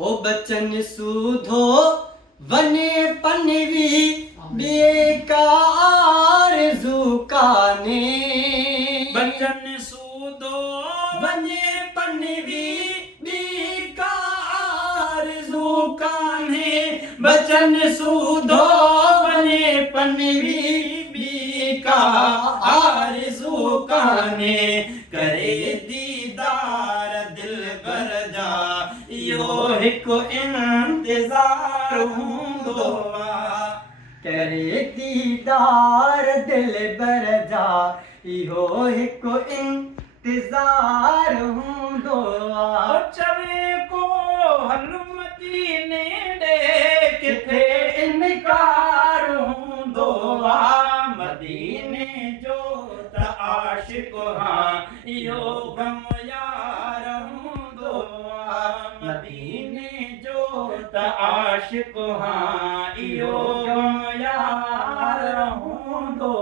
ओ बचन सूधो वने पनवी बेकार जुकाने बचन सूदो वने पनवी बेकार जुकाने बचन सूधो वने पनवी बेकार जुकाने करे दीदार दिल बर जा यो हिकु इंतजार हूंदो आहे करे दीदार दिल बर जा इहो हिकु इंतजार हूंदो आहे चवे को हल मदीने ॾे किथे इनकार हूंदो आहे मदीने जो त आशिक हां इहो गम यार हूंदो आहे मदीने जो त आशिक हां इहो गम यार हूंदो